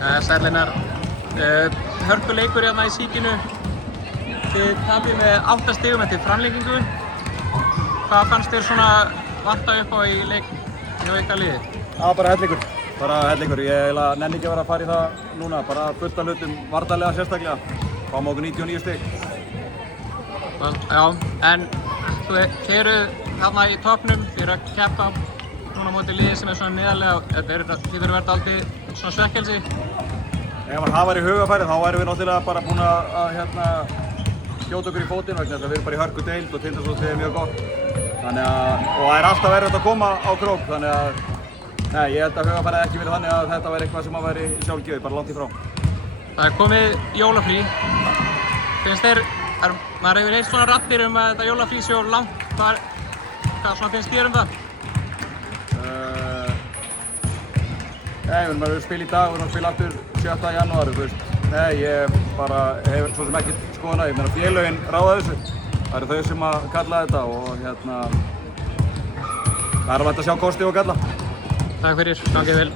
Sælinar, hörkuleikur hérna í Síkinu. Þið tapið með 8 stigum eftir framlengingu. Hvað fannst þér svona vanta upp á í leik hjá ykkar liði? Bara hellingur. Ég eiginlega nenni ekki að vera að fara í það núna. Bara fullt af hlutum, varnarlega sérstaklega. Fáum okkur 99 stig. Já, en þið eruð þarna í toppnum, þið eruð að keppa núna á móti liði sem er svona neðarlega. Þið verður verið dálítið svona svekkelsi. Ef það var í hugafærið þá værum við náttúrulega bara búin að skjóta okkur í fótinn vegna þess að við erum bara í hörku deild og Tindastóll er mjög gott. Og það er alltaf erfitt að koma á krók, þannig að ég held að hugafærið ekki verið þannig að þetta væri eitthvað sem að væri sjálfgefið, bara langt í frá. Það er komið jólafrí. Finnst þér, maður hefur heyrt svona raddir um að þetta jólafrí sé of langt. Hvað svona finnst þér um það? Við erum að spila í dag, við erum að spila aftur 7. janúar, þú veist. Ég bara hefur svo sem ekkert skoðun á því. Ég meina félögin ráða þessu. Það eru þau sem að kalla þetta og það er alveg hægt að sjá kosti og galla. Takk fyrir, gangið vel.